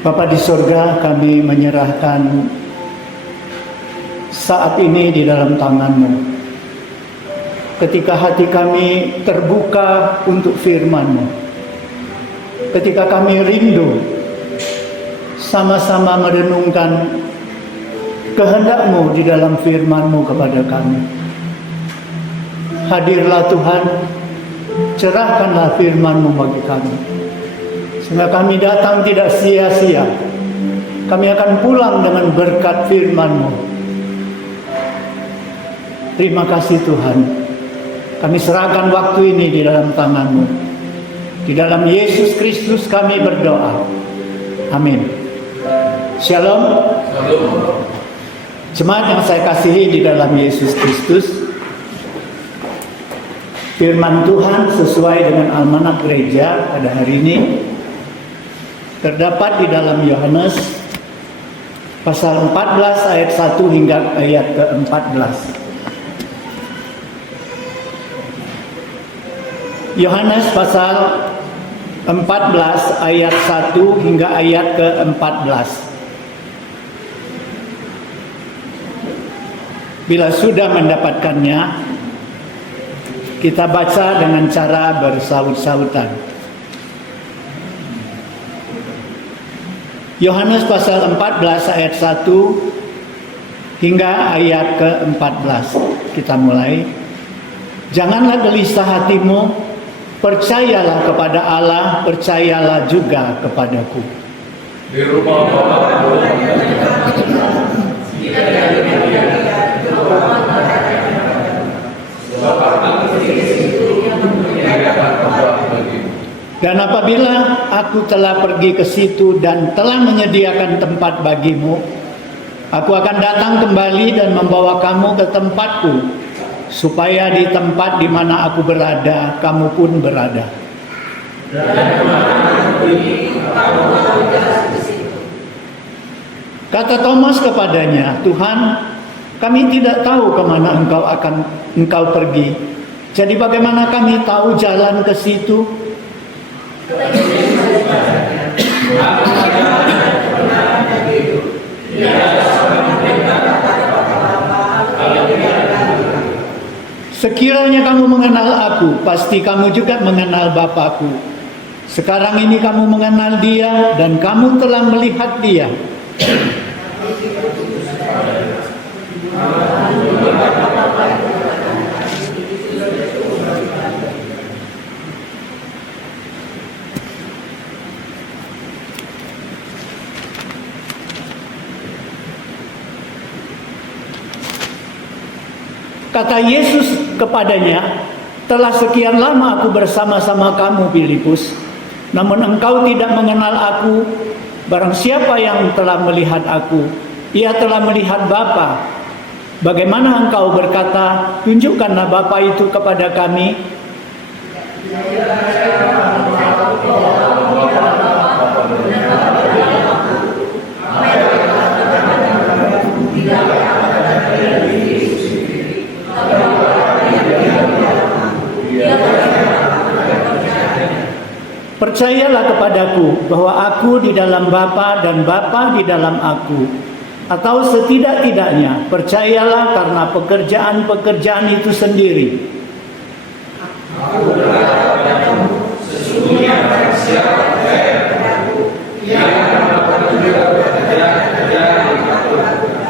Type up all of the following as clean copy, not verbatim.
Bapa di surga, kami menyerahkan saat ini di dalam tangan-Mu. Ketika hati kami terbuka untuk firman-Mu, ketika kami rindu sama-sama merenungkan kehendak-Mu di dalam firman-Mu kepada kami. Hadirlah Tuhan, cerahkanlah firman-Mu bagi kami, sehingga kami datang tidak sia-sia. Kami akan pulang dengan berkat firman-Mu. Terima kasih Tuhan. Kami serahkan waktu ini di dalam tangan-Mu. Di dalam Yesus Kristus kami berdoa. Amin. Shalom. Jemaat yang saya kasihi di dalam Yesus Kristus, firman Tuhan sesuai dengan almanak gereja pada hari ini terdapat di dalam Yohanes pasal 14 ayat 1 hingga ayat ke-14. Yohanes pasal 14 ayat 1 hingga ayat ke-14. Bila sudah mendapatkannya, kita baca dengan cara bersaut-sautan. Yohanes pasal 14 ayat 1 hingga ayat ke-14. Kita mulai. Janganlah gelisah hatimu, percayalah kepada Allah, percayalah juga kepadaku. Di rumah Bapa dan apabila aku telah pergi ke situ dan telah menyediakan tempat bagimu, aku akan datang kembali dan membawa kamu ke tempatku, supaya di tempat di mana aku berada, kamu pun berada. Kata Thomas kepadanya, Tuhan, kami tidak tahu kemana engkau pergi. Jadi bagaimana kami tahu jalan ke situ? Sekiranya kamu mengenal aku, pasti kamu juga mengenal Bapakku. Sekarang ini kamu mengenal Dia dan kamu telah melihat Dia. Kata Yesus kepadanya, telah sekian lama aku bersama-sama kamu, Filipus, namun engkau tidak mengenal aku. Barang siapa yang telah melihat aku, ia telah melihat Bapa. Bagaimana engkau berkata, tunjukkanlah Bapa itu kepada kami? Percayalah kepadaku bahwa aku di dalam Bapa dan Bapa di dalam aku. Atau setidak-tidaknya percayalah karena pekerjaan-pekerjaan itu sendiri. Aku berkata kepadamu, sesungguhnya barang siapa percaya kepadaku, ia akan melakukan juga pekerjaan-pekerjaan yang aku lakukan.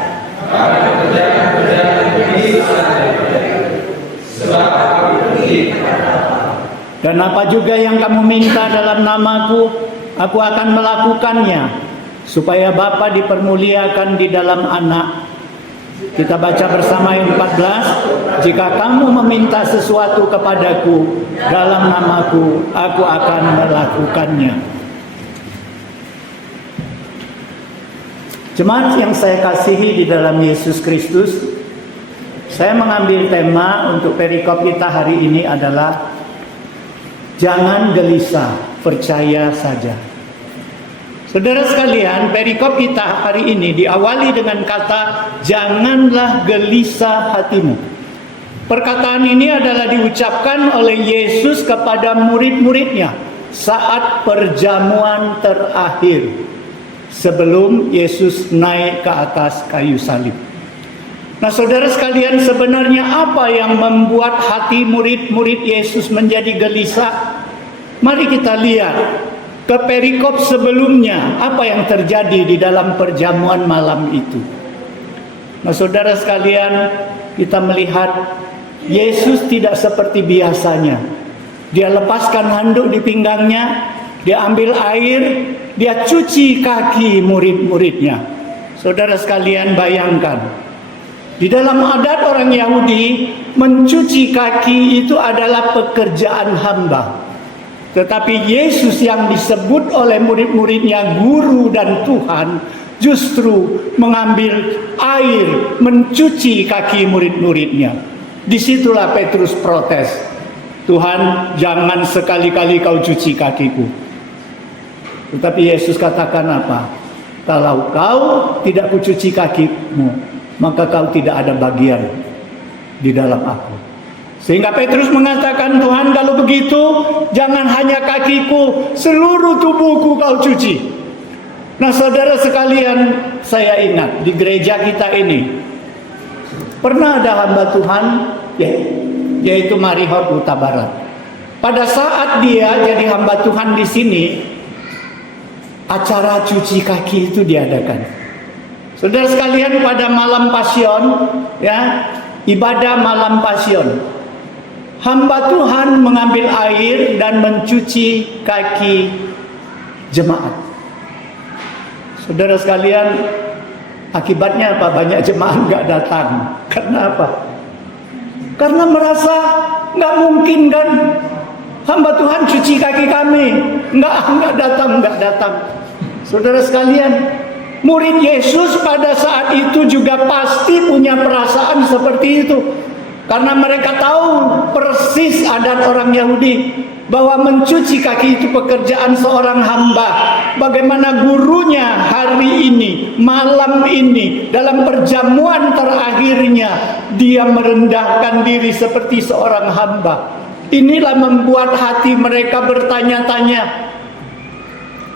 Karena pekerjaan-pekerjaan ini berasal daripada sebab aku pergi kepada Bapa. Dan apa juga yang kamu minta dalam namaku, aku akan melakukannya, supaya Bapa dipermuliakan di dalam Anak. Kita baca bersama yang 14. Jika kamu meminta sesuatu kepadaku dalam namaku, aku akan melakukannya. Jemaat yang saya kasihi di dalam Yesus Kristus, saya mengambil tema untuk perikop kita hari ini adalah jangan gelisah, percaya saja. Saudara sekalian, perikop kita hari ini diawali dengan kata janganlah gelisah hatimu. Perkataan ini adalah diucapkan oleh Yesus kepada murid-muridnya saat perjamuan terakhir. sebelum Yesus naik ke atas kayu salib. Nah, saudara sekalian, sebenarnya apa yang membuat hati murid-murid Yesus menjadi gelisah? Mari kita lihat ke perikop sebelumnya, apa yang terjadi di dalam perjamuan malam itu. Nah, saudara sekalian, kita melihat Yesus tidak seperti biasanya. Dia lepaskan handuk di pinggangnya, dia ambil air, dia cuci kaki murid-muridnya. Saudara sekalian, bayangkan, di dalam adat orang Yahudi, mencuci kaki itu adalah pekerjaan hamba. Tetapi Yesus yang disebut oleh murid-muridnya guru dan Tuhan, justru mengambil air mencuci kaki murid-muridnya. Disitulah Petrus protes. Tuhan, jangan sekali-kali kau cuci kakiku. Tetapi Yesus katakan apa? Kalau kau tidak kucuci kakimu, maka kau tidak ada bagian di dalam aku. Sehingga Petrus mengatakan, Tuhan, kalau begitu jangan hanya kakiku, seluruh tubuhku kau cuci. Nah, saudara sekalian, saya ingat di gereja kita ini pernah ada hamba Tuhan, yaitu Marihor Huta Barat. Pada saat dia jadi hamba Tuhan di sini, acara cuci kaki itu diadakan. Saudara sekalian, pada malam Pasion, ya, ibadah malam Pasion, hamba Tuhan mengambil air dan mencuci kaki jemaat. Saudara sekalian, akibatnya apa? Banyak jemaat nggak datang. Karena apa? Karena merasa nggak mungkin kan, hamba Tuhan cuci kaki kami, nggak datang. Saudara sekalian, murid Yesus pada saat itu juga pasti punya perasaan seperti itu. Karena mereka tahu persis adat orang Yahudi, bahwa mencuci kaki itu pekerjaan seorang hamba. Bagaimana gurunya hari ini, malam ini, dalam perjamuan terakhirnya, dia merendahkan diri seperti seorang hamba. Inilah membuat hati mereka bertanya-tanya,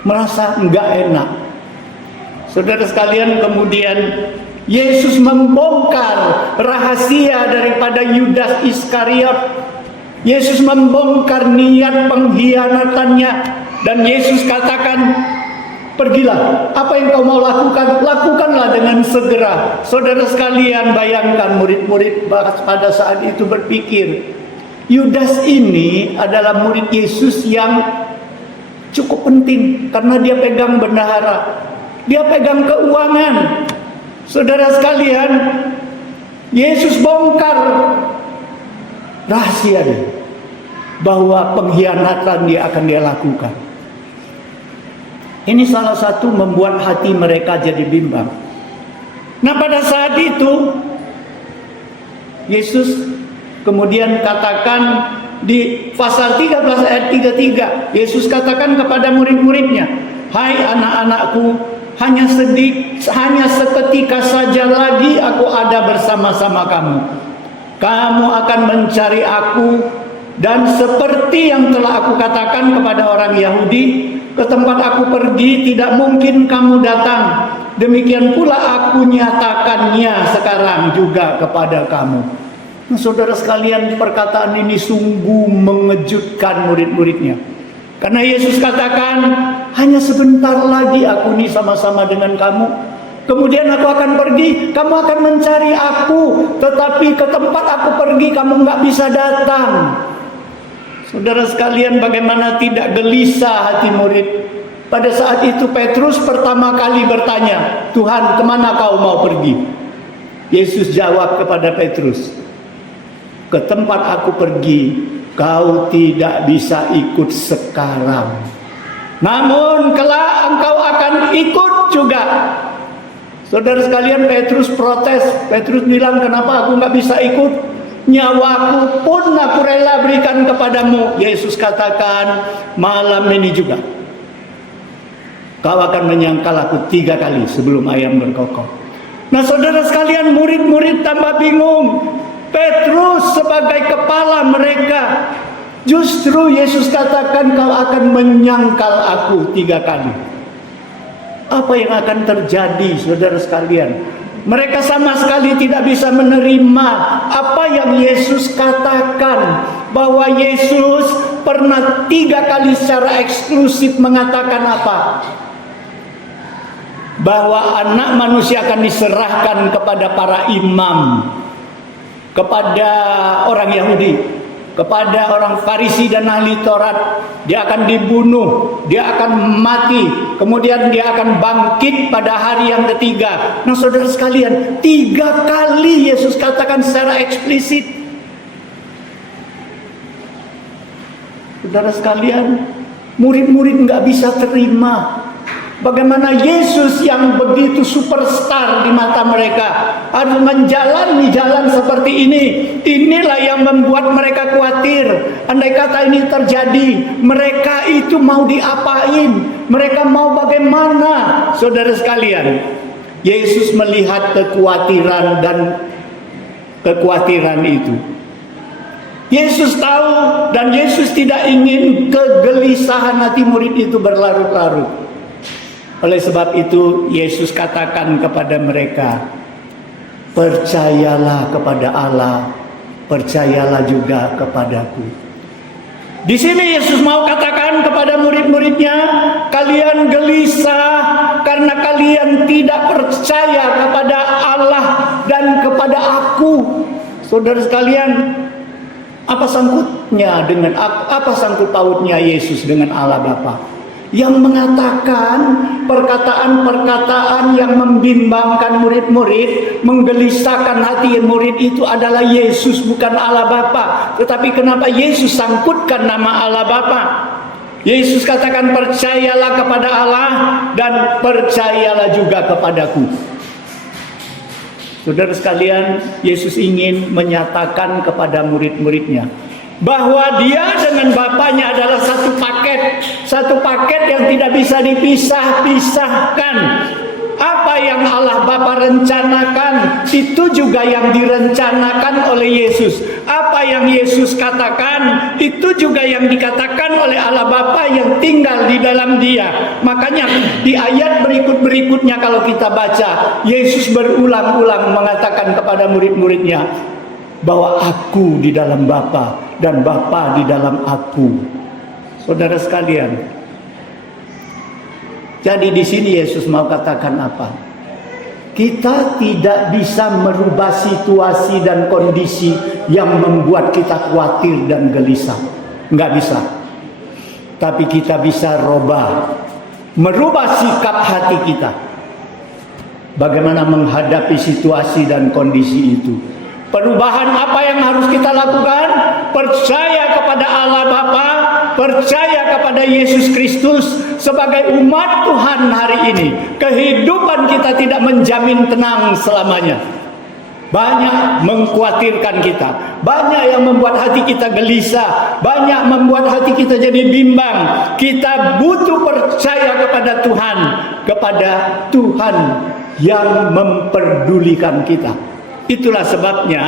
merasa enggak enak. Saudara sekalian, kemudian Yesus membongkar rahasia daripada Yudas Iskariot. Yesus membongkar niat pengkhianatannya, dan Yesus katakan, pergilah, apa yang kau mau lakukan, lakukanlah dengan segera. Saudara sekalian, bayangkan murid-murid pada saat itu berpikir, Yudas ini adalah murid Yesus yang cukup penting, karena dia pegang bendahara, dia pegang keuangan. Saudara sekalian, Yesus bongkar rahasia dia, bahwa pengkhianatan akan dia lakukan. Ini salah satu membuat hati mereka jadi bimbang. Nah, pada saat itu Yesus kemudian katakan di pasal 13 ayat 33, Yesus katakan kepada murid-muridnya, hai anak-anakku, hanya seketika saja lagi aku ada bersama-sama kamu. Kamu akan mencari aku, dan seperti yang telah aku katakan kepada orang Yahudi, ke tempat aku pergi tidak mungkin kamu datang. Demikian pula aku nyatakannya sekarang juga kepada kamu. Nah, saudara sekalian, perkataan ini sungguh mengejutkan murid-muridnya. Karena Yesus katakan, hanya sebentar lagi aku ini sama-sama dengan kamu. Kemudian aku akan pergi, kamu akan mencari aku, tetapi ke tempat aku pergi kamu nggak bisa datang. Saudara sekalian, bagaimana tidak gelisah hati murid. Pada saat itu Petrus pertama kali bertanya, Tuhan, kemana kau mau pergi? Yesus jawab kepada Petrus, ke tempat aku pergi, kau tidak bisa ikut sekarang, namun kelak engkau akan ikut juga. Saudara sekalian, Petrus protes. Petrus bilang, kenapa aku nggak bisa ikut? Nyawaku pun aku rela berikan kepadamu. Yesus katakan, malam ini juga kau akan menyangkal aku 3 kali sebelum ayam berkokok. Nah, saudara sekalian, murid-murid tambah bingung. Petrus sebagai kepala mereka, justru Yesus katakan, kau akan menyangkal aku 3 kali. Apa yang akan terjadi, saudara sekalian? Mereka sama sekali tidak bisa menerima apa yang Yesus katakan, bahwa Yesus pernah 3 kali secara eksklusif mengatakan apa? Bahwa anak manusia akan diserahkan kepada para imam, kepada orang Yahudi, kepada orang Farisi dan ahli Taurat. Dia akan dibunuh, dia akan mati, kemudian dia akan bangkit pada hari yang ketiga. Nah, saudara sekalian, 3 kali Yesus katakan secara eksplisit. Saudara sekalian, murid-murid nggak bisa terima bagaimana Yesus yang begitu superstar di mata mereka harus menjalani jalan seperti ini. Inilah yang membuat mereka khawatir. Andai kata ini terjadi, mereka itu mau diapain? Mereka mau bagaimana? Saudara sekalian, Yesus melihat kekhawatiran itu. Yesus tahu, dan Yesus tidak ingin kegelisahan hati murid itu berlarut-larut. Oleh sebab itu Yesus katakan kepada mereka, percayalah kepada Allah, percayalah juga kepadaku. Di sini Yesus mau katakan kepada murid-muridnya, kalian gelisah karena kalian tidak percaya kepada Allah dan kepada aku. Saudara sekalian, apa sangkutnya dengan apa sangkut pautnya Yesus dengan Allah Bapa? Yang mengatakan perkataan-perkataan yang membimbangkan murid-murid, menggelisahkan hati murid itu adalah Yesus, bukan Allah Bapa. Tetapi kenapa Yesus sangkutkan nama Allah Bapa? Yesus katakan, percayalah kepada Allah dan percayalah juga kepadaku. Saudara sekalian, Yesus ingin menyatakan kepada murid-muridnya bahwa dia dengan Bapaknya adalah satu paket yang tidak bisa dipisah-pisahkan. Apa yang Allah Bapa rencanakan, itu juga yang direncanakan oleh Yesus. Apa yang Yesus katakan, itu juga yang dikatakan oleh Allah Bapa yang tinggal di dalam Dia. Makanya di ayat berikutnya kalau kita baca, Yesus berulang-ulang mengatakan kepada murid-muridnya bahwa aku di dalam Bapa dan Bapa di dalam aku. Saudara sekalian, jadi di sini Yesus mau katakan apa? Kita tidak bisa merubah situasi dan kondisi yang membuat kita khawatir dan gelisah. Nggak bisa. Tapi kita bisa merubah sikap hati kita. Bagaimana menghadapi situasi dan kondisi itu. Perubahan apa yang harus kita lakukan? Percaya kepada Allah Bapa, percaya kepada Yesus Kristus sebagai umat Tuhan hari ini. Kehidupan kita tidak menjamin tenang selamanya. Banyak mengkhawatirkan kita, banyak yang membuat hati kita gelisah, banyak membuat hati kita jadi bimbang. Kita butuh percaya kepada Tuhan yang memperdulikan kita. Itulah sebabnya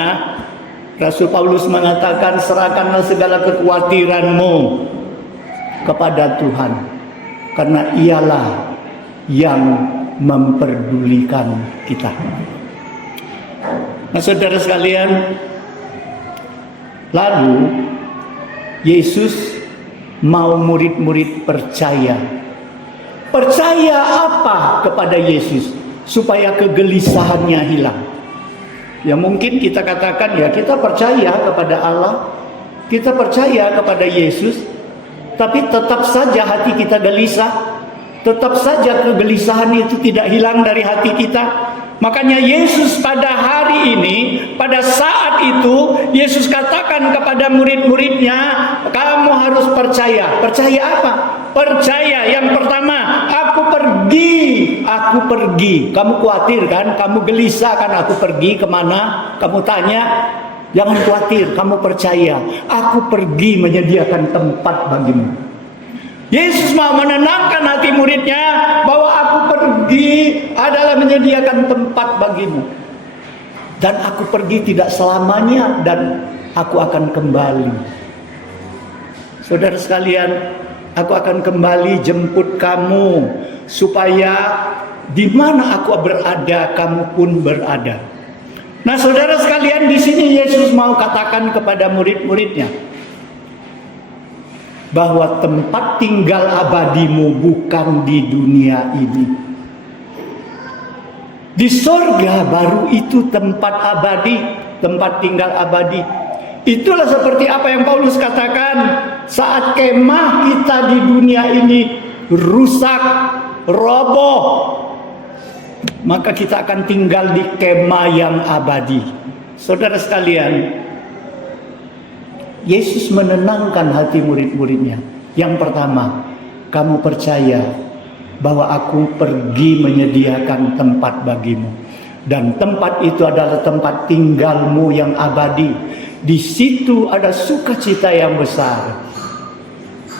Rasul Paulus mengatakan, serahkanlah segala kekhawatiranmu kepada Tuhan, karena Ialah yang memperdulikan kita. Nah, saudara sekalian, lalu Yesus mau murid-murid percaya. Percaya apa kepada Yesus supaya kegelisahannya hilang? Ya mungkin kita katakan, ya kita percaya kepada Allah, kita percaya kepada Yesus, tapi tetap saja hati kita gelisah, tetap saja kegelisahan itu tidak hilang dari hati kita. Makanya Yesus pada hari ini, pada saat itu, Yesus katakan kepada murid-muridnya, kamu harus percaya. Percaya apa? Percaya yang pertama, aku pergi. Kamu khawatir kan? Kamu gelisah kan? Aku pergi kemana? Kamu tanya. Jangan khawatir, kamu percaya. Aku pergi menyediakan tempat bagimu. Yesus mau menenangkan hati muridnya bahwa aku pergi adalah menyediakan tempat bagimu. Dan aku pergi tidak selamanya, dan aku akan kembali. Saudara sekalian, Aku akan kembali jemput kamu, supaya di mana aku berada, kamu pun berada. Nah, saudara sekalian, di sini Yesus mau katakan kepada murid-muridnya bahwa tempat tinggal abadimu bukan di dunia ini. Di sorga baru itu tempat abadi, tempat tinggal abadi. Itulah seperti apa yang Paulus katakan, saat kemah kita di dunia ini rusak, roboh, maka kita akan tinggal di kemah yang abadi. Saudara sekalian, Yesus menenangkan hati murid-muridnya. Yang pertama, kamu percaya bahwa aku pergi menyediakan tempat bagimu, dan tempat itu adalah tempat tinggalmu yang abadi. Di situ ada sukacita yang besar.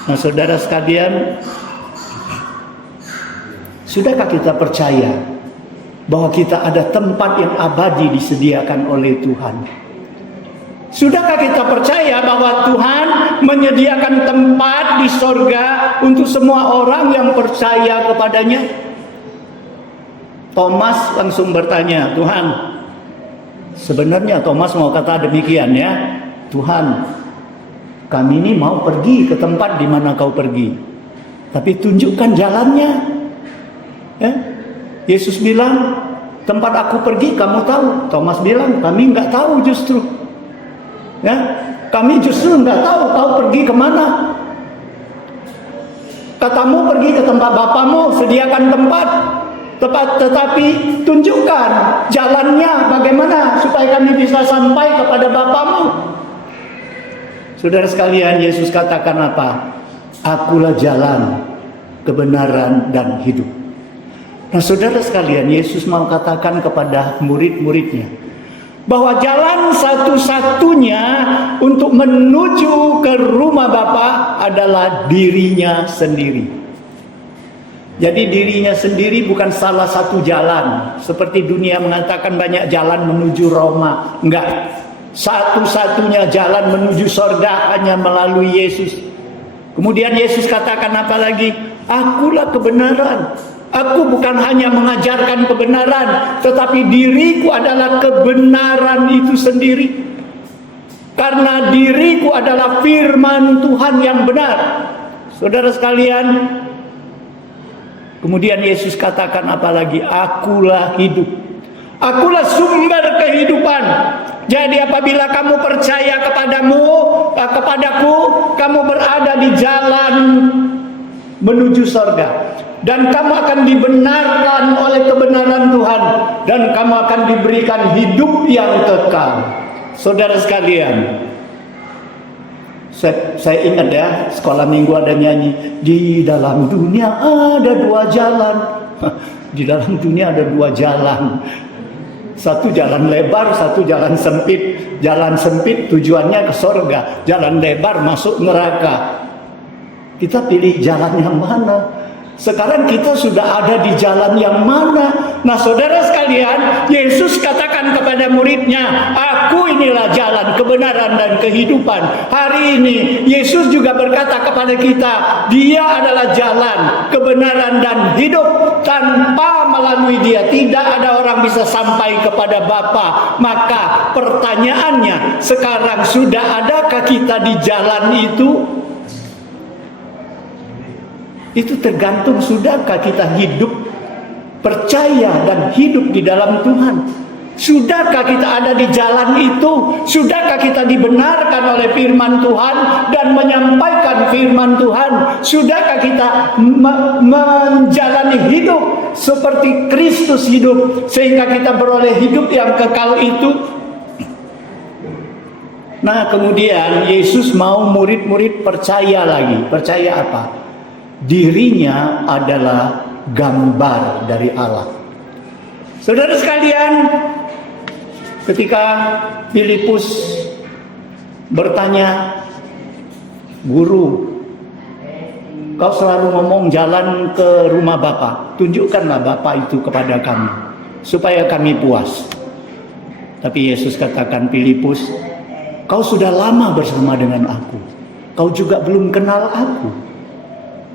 Nah, saudara sekalian, sudahkah kita percaya bahwa kita ada tempat yang abadi disediakan oleh Tuhan? Sudahkah kita percaya bahwa Tuhan menyediakan tempat di sorga untuk semua orang yang percaya kepadanya? Thomas langsung bertanya, Tuhan, sebenarnya Thomas mau kata demikian ya, Tuhan, kami ini mau pergi ke tempat di mana kau pergi, tapi tunjukkan jalannya. Ya? Yesus bilang, tempat aku pergi kamu tahu. Thomas bilang, kami nggak tahu justru. Ya, kami justru nggak tahu kau pergi kemana. Katamu pergi ke tempat Bapamu, sediakan tempat. Tetapi tunjukkan jalannya bagaimana supaya kami bisa sampai kepada Bapamu. Saudara sekalian, Yesus katakan apa? Akulah jalan, kebenaran, dan hidup. Nah, saudara sekalian, Yesus mau katakan kepada murid-muridnya bahwa jalan satu-satunya untuk menuju ke rumah Bapa adalah dirinya sendiri. Jadi dirinya sendiri bukan salah satu jalan. Seperti dunia mengatakan banyak jalan menuju Roma. Enggak. Satu-satunya jalan menuju sorga hanya melalui Yesus. Kemudian Yesus katakan apa lagi? Akulah kebenaran. Aku bukan hanya mengajarkan kebenaran, tetapi diriku adalah kebenaran itu sendiri. Karena diriku adalah firman Tuhan yang benar. Saudara sekalian, kemudian Yesus katakan apa lagi? Akulah hidup. Akulah sumber kehidupan. Jadi apabila kamu percaya kepadaku, kamu berada di jalan menuju sorga. Dan kamu akan dibenarkan oleh kebenaran Tuhan, dan kamu akan diberikan hidup yang kekal. Saudara sekalian, saya ingat ya, sekolah minggu ada nyanyi, di dalam dunia ada dua jalan. Di dalam dunia ada dua jalan. Satu jalan lebar, satu jalan sempit. Jalan sempit tujuannya ke sorga, jalan lebar masuk neraka. Kita pilih jalan yang mana? Sekarang kita sudah ada di jalan yang mana? Nah, saudara sekalian, Yesus katakan kepada muridnya, aku inilah jalan, kebenaran, dan kehidupan. Hari ini, Yesus juga berkata kepada kita, Dia adalah jalan, kebenaran, dan hidup. Tanpa melalui Dia, tidak ada orang bisa sampai kepada Bapa. Maka pertanyaannya, sekarang sudah adakah kita di jalan itu? Itu tergantung sudahkah kita hidup, percaya dan hidup di dalam Tuhan. Sudahkah kita ada di jalan itu? Sudahkah kita dibenarkan oleh firman Tuhan dan menyampaikan firman Tuhan? Sudahkah kita menjalani hidup seperti Kristus hidup, sehingga kita beroleh hidup yang kekal itu? Nah, kemudian Yesus mau murid-murid percaya lagi. Percaya apa? Dirinya adalah gambar dari Allah. Saudara sekalian, ketika Filipus bertanya, Guru, kau selalu ngomong jalan ke rumah Bapa, tunjukkanlah Bapa itu kepada kami, supaya kami puas. Tapi Yesus katakan, Filipus, kau sudah lama bersama dengan aku, kau juga belum kenal aku.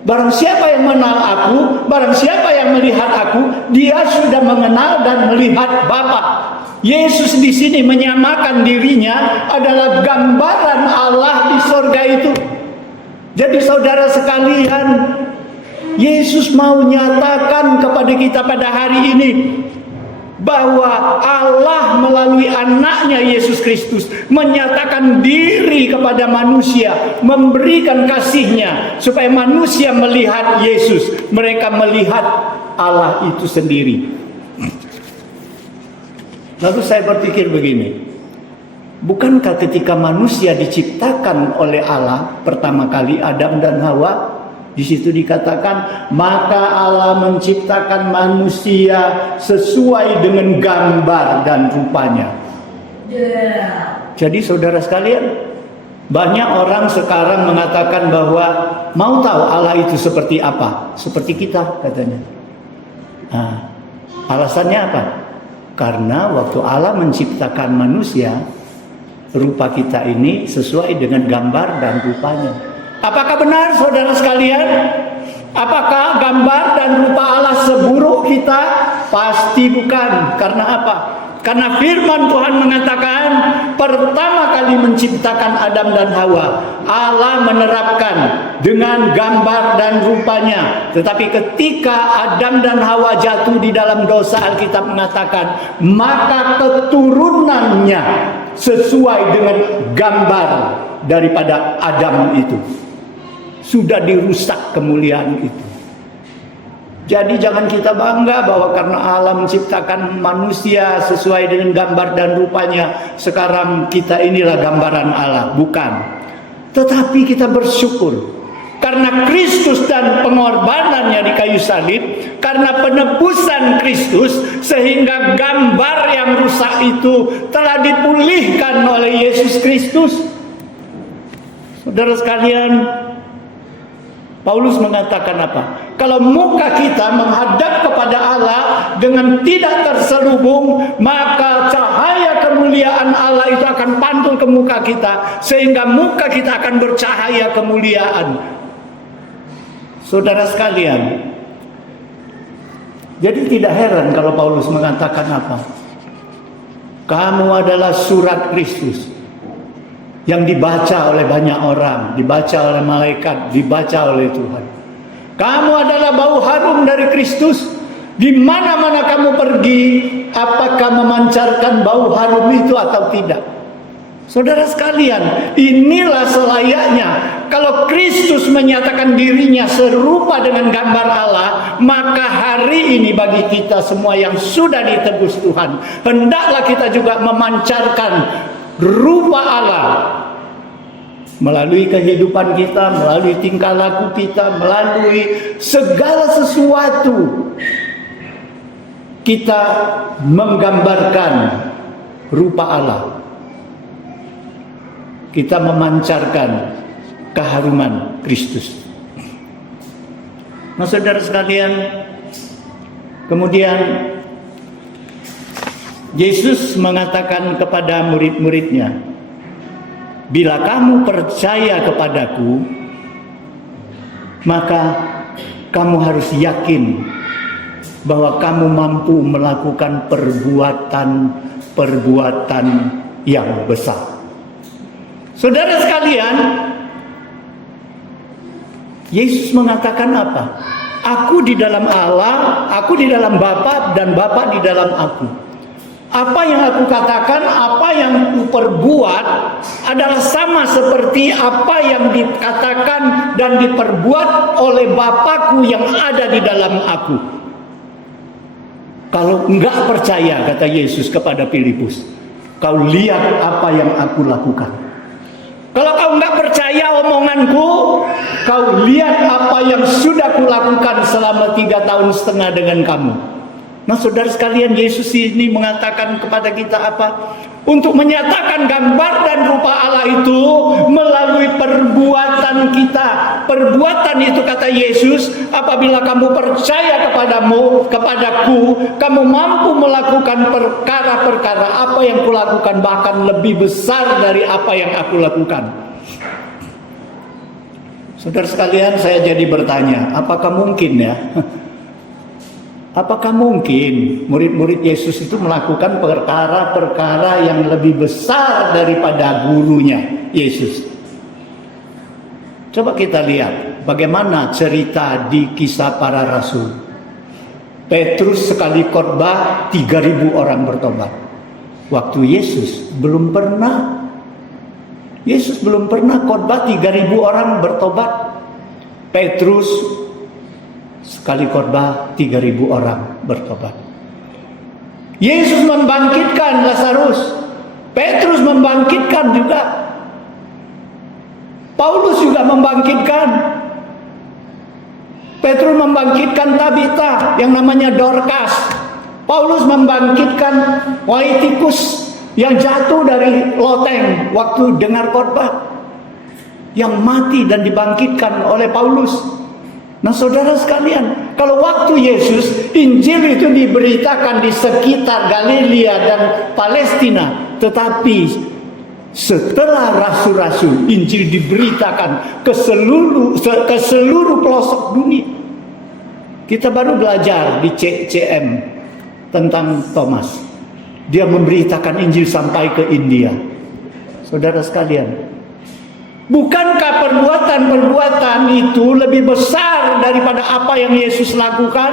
Barang siapa yang mengenal aku, barang siapa yang melihat aku, dia sudah mengenal dan melihat Bapa. Yesus di sini menyamakan dirinya adalah gambaran Allah di sorga itu. Jadi saudara sekalian, Yesus mau nyatakan kepada kita pada hari ini bahwa Allah melalui anaknya Yesus Kristus menyatakan diri kepada manusia, memberikan kasihnya supaya manusia melihat Yesus, mereka melihat Allah itu sendiri. Lalu saya berpikir begini, bukankah ketika manusia diciptakan oleh Allah pertama kali, Adam dan Hawa, di situ dikatakan, maka Allah menciptakan manusia sesuai dengan gambar dan rupanya. Jadi saudara sekalian, banyak orang sekarang mengatakan bahwa mau tahu Allah itu seperti apa? Seperti kita katanya. Nah, alasannya apa? Karena waktu Allah menciptakan manusia, rupa kita ini sesuai dengan gambar dan rupanya. Apakah benar saudara sekalian? Apakah gambar dan rupa Allah seburuk kita? Pasti bukan. Karena apa? Karena firman Tuhan mengatakan pertama kali menciptakan Adam dan Hawa, Allah menerapkan dengan gambar dan rupanya. Tetapi ketika Adam dan Hawa jatuh di dalam dosa, Alkitab mengatakan maka keturunannya sesuai dengan gambar daripada Adam itu. Sudah dirusak kemuliaan itu. Jadi jangan kita bangga bahwa karena Allah menciptakan manusia sesuai dengan gambar dan rupanya, sekarang kita inilah gambaran Allah. Bukan. Tetapi kita bersyukur karena Kristus dan pengorbanannya di kayu salib, karena penebusan Kristus, sehingga gambar yang rusak itu telah dipulihkan oleh Yesus Kristus. Saudara sekalian, Paulus mengatakan apa? Kalau muka kita menghadap kepada Allah dengan tidak terselubung, maka cahaya kemuliaan Allah itu akan pantul ke muka kita, sehingga muka kita akan bercahaya kemuliaan. Saudara sekalian, jadi tidak heran kalau Paulus mengatakan apa? Kamu adalah surat Kristus yang dibaca oleh banyak orang, dibaca oleh malaikat, dibaca oleh Tuhan. Kamu adalah bau harum dari Kristus. Di mana-mana kamu pergi, apakah memancarkan bau harum itu atau tidak? Saudara sekalian, inilah selayaknya kalau Kristus menyatakan dirinya serupa dengan gambar Allah, maka hari ini bagi kita semua yang sudah ditebus Tuhan, hendaklah kita juga memancarkan rupa Allah melalui kehidupan kita, melalui tingkah laku kita, melalui segala sesuatu. Kita menggambarkan rupa Allah. Kita memancarkan keharuman Kristus. Nah, saudara sekalian, kemudian Yesus mengatakan kepada murid-muridnya, bila kamu percaya kepadaku, maka kamu harus yakin bahwa kamu mampu melakukan perbuatan-perbuatan yang besar. Saudara sekalian, Yesus mengatakan apa? Aku di dalam Allah, aku di dalam Bapa, dan Bapa di dalam aku. Apa yang aku katakan, apa yang aku perbuat adalah sama seperti apa yang dikatakan dan diperbuat oleh Bapakku yang ada di dalam aku. Kalau enggak percaya, kata Yesus kepada Filipus, kau lihat apa yang aku lakukan. Kalau kau enggak percaya omonganku, kau lihat apa yang sudah kulakukan selama 3,5 tahun dengan kamu. Nah, saudara sekalian, Yesus ini mengatakan kepada kita apa? Untuk menyatakan gambar dan rupa Allah itu melalui perbuatan kita. Perbuatan itu, kata Yesus, apabila kamu percaya kepadaku, kamu mampu melakukan perkara-perkara apa yang kulakukan, bahkan lebih besar dari apa yang aku lakukan. Saudara sekalian, saya jadi bertanya, apakah mungkin ya? Apakah mungkin murid-murid Yesus itu melakukan perkara-perkara yang lebih besar daripada gurunya Yesus? Coba kita lihat bagaimana cerita di Kisah Para Rasul. Petrus sekali khotbah 3.000 orang bertobat. Waktu Yesus belum pernah khotbah 3.000 orang bertobat. Petrus sekali khotbah 3.000 orang bertobat. Yesus membangkitkan Lazarus. Petrus membangkitkan juga. Paulus juga membangkitkan. Petrus membangkitkan Tabita yang namanya Dorcas. Paulus membangkitkan Waitikus yang jatuh dari loteng waktu dengar khotbah, yang mati dan dibangkitkan oleh Paulus. Nah, saudara sekalian, kalau waktu Yesus, Injil itu diberitakan di sekitar Galilea dan Palestina, tetapi setelah rasul-rasul, Injil diberitakan ke seluruh pelosok dunia. Kita baru belajar di CCM tentang Thomas. Dia memberitakan Injil sampai ke India. Saudara sekalian, bukankah perbuatan-perbuatan itu lebih besar daripada apa yang Yesus lakukan?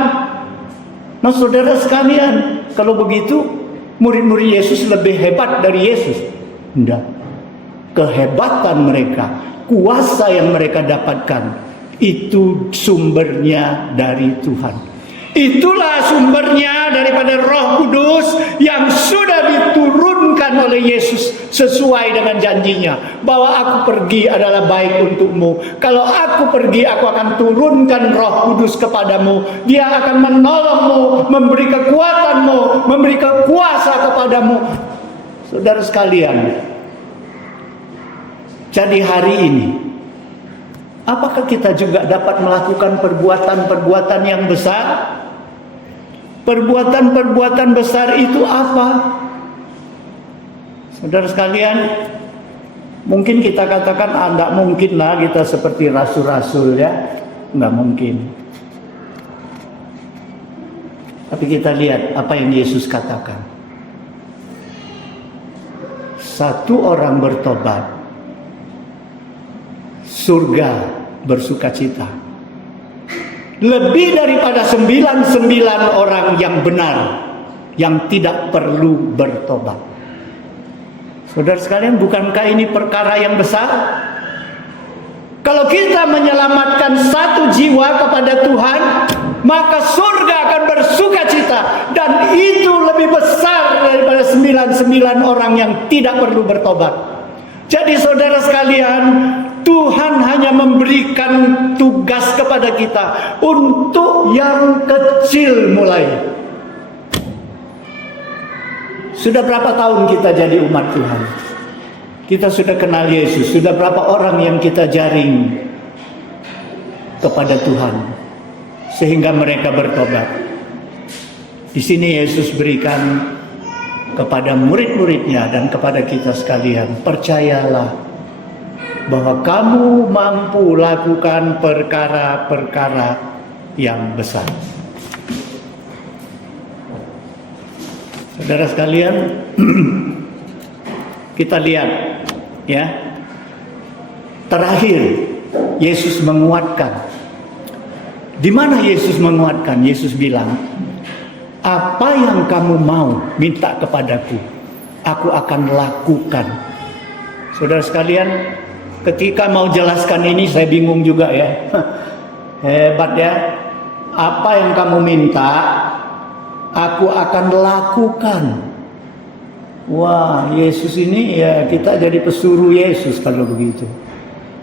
Nah, saudara sekalian, kalau begitu murid-murid Yesus lebih hebat dari Yesus? Tidak. Kehebatan mereka, kuasa yang mereka dapatkan, itu sumbernya dari Tuhan. Itulah sumbernya daripada Roh Kudus yang sudah diturunkan oleh Yesus sesuai dengan janjinya, bahwa aku pergi adalah baik untukmu. Kalau aku pergi, aku akan turunkan Roh Kudus kepadamu. Dia akan menolongmu, memberi kekuatanmu, memberi kekuasa kepadamu. Saudara sekalian, jadi hari ini, apakah kita juga dapat melakukan perbuatan-perbuatan yang besar? Perbuatan-perbuatan besar itu apa? Saudara sekalian, mungkin kita katakan, tidak mungkin lah kita seperti rasul-rasul ya. Tidak mungkin. Tapi kita lihat apa yang Yesus katakan. Satu orang bertobat, surga bersukacita. Lebih daripada 99 orang yang benar, yang tidak perlu bertobat. Saudara sekalian, bukankah ini perkara yang besar? Kalau kita menyelamatkan satu jiwa kepada Tuhan, maka surga akan bersukacita. Dan itu lebih besar daripada 99 orang yang tidak perlu bertobat. Jadi saudara sekalian, Tuhan hanya memberikan tugas kepada kita untuk yang kecil mulai. Sudah berapa tahun kita jadi umat Tuhan? Kita sudah kenal Yesus. Sudah berapa orang yang kita jaring kepada Tuhan sehingga mereka bertobat? Di sini Yesus berikan kepada murid-muridnya dan kepada kita sekalian, percayalah bahwa kamu mampu lakukan perkara-perkara yang besar. Saudara sekalian, kita lihat ya. Terakhir Yesus menguatkan. Di mana Yesus menguatkan? Yesus bilang, apa yang kamu mau minta kepadaku, aku akan lakukan. Saudara sekalian, ketika mau jelaskan ini saya bingung juga ya. Hebat ya. Apa yang kamu minta, aku akan lakukan. Wah, Yesus ini ya, kita jadi pesuruh Yesus kalau begitu.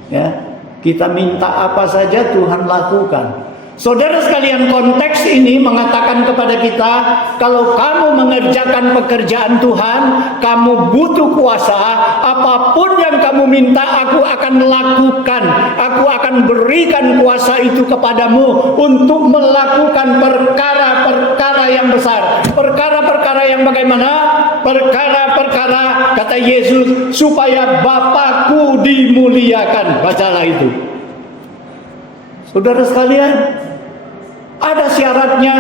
Ya, kita minta apa saja Tuhan lakukan. Saudara sekalian, konteks ini mengatakan kepada kita, kalau kamu mengerjakan pekerjaan Tuhan, kamu butuh kuasa, apapun yang kamu minta aku akan lakukan. Aku akan berikan kuasa itu kepadamu untuk melakukan perkara-perkara yang besar. Perkara-perkara yang bagaimana? Perkara-perkara, kata Yesus, supaya Bapakku dimuliakan. Bacalah itu. Saudara sekalian, ada syaratnya.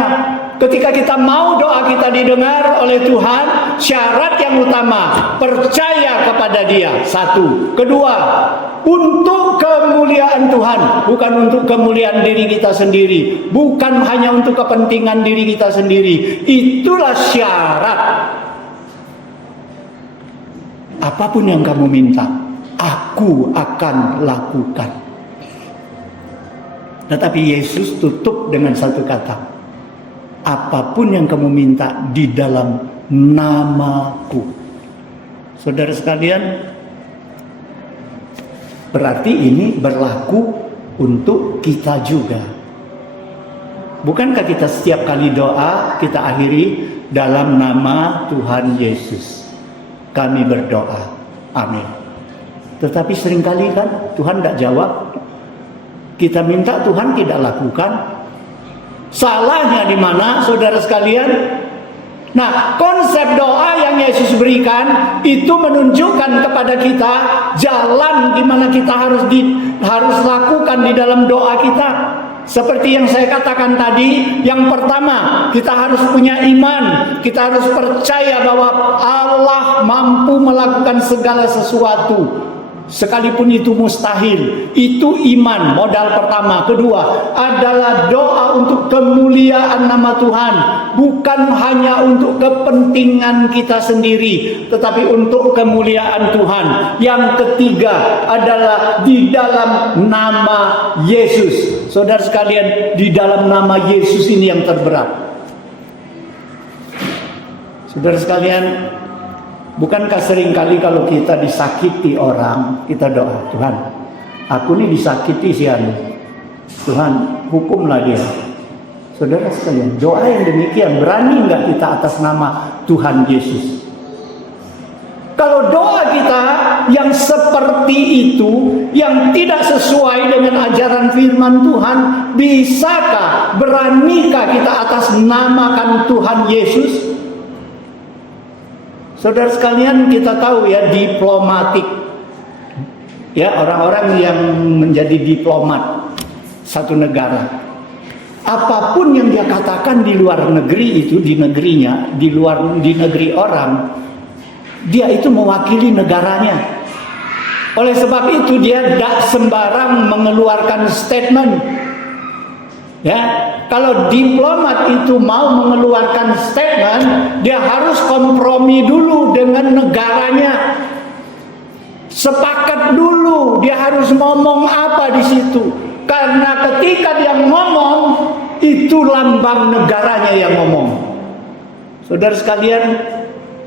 Ketika kita mau doa kita didengar oleh Tuhan, syarat yang utama, percaya kepada Dia. Satu. Kedua, untuk kemuliaan Tuhan, bukan untuk kemuliaan diri kita sendiri, bukan hanya untuk kepentingan diri kita sendiri. Itulah syarat. Apapun yang kamu minta, aku akan lakukan. Tetapi Yesus tutup dengan satu kata, apapun yang kamu minta di dalam namaku. Saudara sekalian, berarti ini berlaku untuk kita juga. Bukankah kita setiap kali doa kita akhiri dalam nama Tuhan Yesus kami berdoa, amin. Tetapi seringkali kan Tuhan tidak jawab. Kita minta Tuhan tidak lakukan. Salahnya di mana, saudara sekalian? Nah, konsep doa yang Yesus berikan itu menunjukkan kepada kita jalan di mana kita harus lakukan di dalam doa kita. Seperti yang saya katakan tadi, yang pertama, kita harus punya iman. Kita harus percaya bahwa Allah mampu melakukan segala sesuatu. Sekalipun itu mustahil, itu iman, modal pertama. Kedua adalah doa untuk kemuliaan nama Tuhan, bukan hanya untuk kepentingan kita sendiri, tetapi untuk kemuliaan Tuhan. Yang ketiga adalah di dalam nama Yesus. Saudara sekalian, di dalam nama Yesus ini yang terberat. Saudara sekalian, bukankah seringkali kalau kita disakiti orang, kita doa, Tuhan, aku ini disakiti si anu, Tuhan hukumlah dia. Saudara sekalian, doa yang demikian berani enggak kita atas nama Tuhan Yesus? Kalau doa kita yang seperti itu, yang tidak sesuai dengan ajaran firman Tuhan, bisakah, beranikah kita atas namakan Tuhan Yesus? Saudara sekalian, kita tahu ya, diplomatik, ya, orang-orang yang menjadi diplomat satu negara, apapun yang dia katakan di luar negeri itu, di negerinya, di negeri orang, dia itu mewakili negaranya. Oleh sebab itu dia tidak sembarang mengeluarkan statement. Ya, kalau diplomat itu mau mengeluarkan statement, dia harus kompromi dulu dengan negaranya. Sepakat dulu, dia harus ngomong apa di situ. Karena ketika dia ngomong, itu lambang negaranya yang ngomong. Saudara sekalian,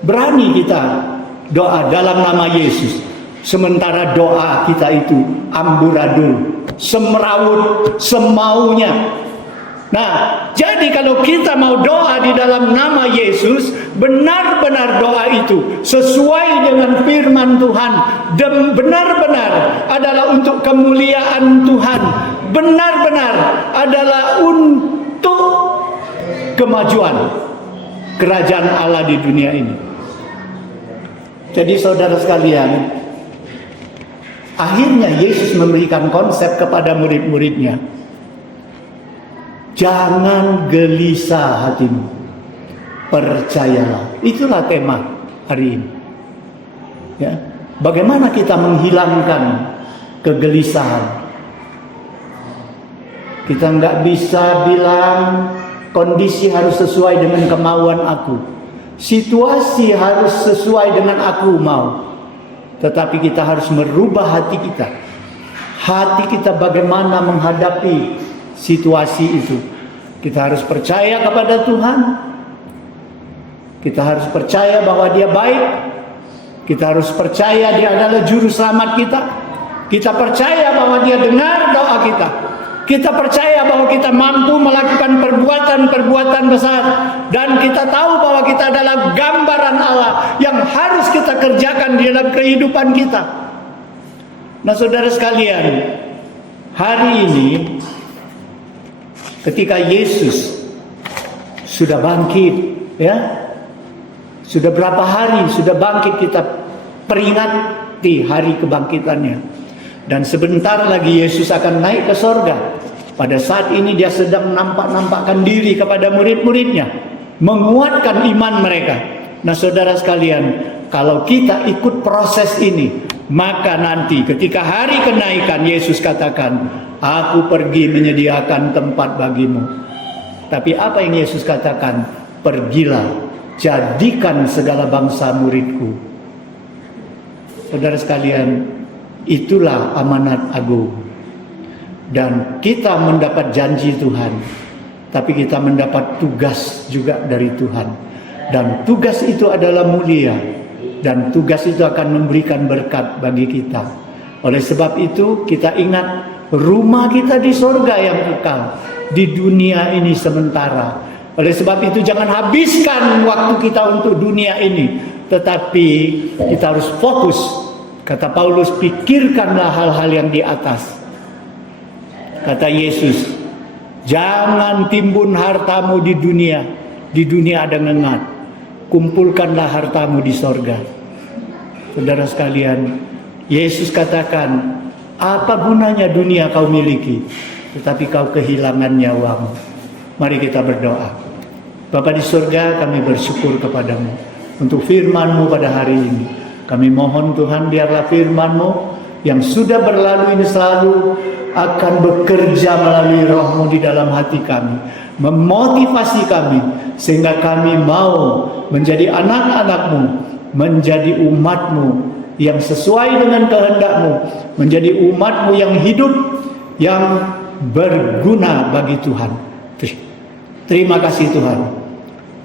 berani kita doa dalam nama Yesus. Sementara doa kita itu amburadul, semrawut, semaunya. Nah, jadi kalau kita mau doa di dalam nama Yesus, benar-benar doa itu sesuai dengan firman Tuhan, dan benar-benar adalah untuk kemuliaan Tuhan, benar-benar adalah untuk kemajuan kerajaan Allah di dunia ini. Jadi saudara sekalian, akhirnya Yesus memberikan konsep kepada murid-muridnya. Jangan gelisah hatimu, percayalah. Itulah tema hari ini. Ya, bagaimana kita menghilangkan kegelisahan? Kita nggak bisa bilang kondisi harus sesuai dengan kemauan aku, situasi harus sesuai dengan aku mau. Tetapi kita harus merubah hati kita. Hati kita bagaimana menghadapi situasi itu. Kita harus percaya kepada Tuhan. Kita harus percaya bahwa Dia baik. Kita harus percaya Dia adalah juru selamat kita. Kita percaya bahwa Dia dengar doa kita. Kita percaya bahwa kita mampu melakukan perbuatan-perbuatan besar. Dan kita tahu bahwa kita adalah gambaran Allah yang harus kita kerjakan di dalam kehidupan kita. Nah, saudara sekalian, hari ini ketika Yesus sudah bangkit, ya, sudah berapa hari sudah bangkit, kita peringati hari kebangkitannya. Dan sebentar lagi Yesus akan naik ke sorga. Pada saat ini dia sedang nampakkan diri kepada murid-muridnya, menguatkan iman mereka. Nah saudara sekalian, kalau kita ikut proses ini, maka nanti ketika hari kenaikan Yesus katakan, aku pergi menyediakan tempat bagimu. Tapi apa yang Yesus katakan? Pergilah, jadikan segala bangsa muridku. Saudara sekalian, itulah amanat agung. Dan kita mendapat janji Tuhan, tapi kita mendapat tugas juga dari Tuhan. Dan tugas itu adalah mulia, dan tugas itu akan memberikan berkat bagi kita. Oleh sebab itu kita ingat, rumah kita di sorga yang kekal, di dunia ini sementara. Oleh sebab itu jangan habiskan waktu kita untuk dunia ini, tetapi kita harus fokus. Kata Paulus, pikirkanlah hal-hal yang di atas. Kata Yesus, jangan timbun hartamu di dunia ada ngengat. Kumpulkanlah hartamu di sorga. Saudara sekalian, Yesus katakan, apa gunanya dunia kau miliki, tetapi kau kehilangan nyawamu. Mari kita berdoa. Bapa di surga, kami bersyukur kepadamu untuk firman-Mu pada hari ini. Kami mohon Tuhan, biarlah firman-Mu yang sudah berlalu ini selalu akan bekerja melalui Roh-Mu di dalam hati kami, memotivasi kami sehingga kami mau menjadi anak-anak-Mu, menjadi umat-Mu yang sesuai dengan kehendak-Mu, menjadi umat-Mu yang hidup, yang berguna bagi Tuhan. Terima kasih Tuhan.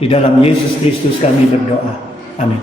Di dalam Yesus Kristus kami berdoa. Amin.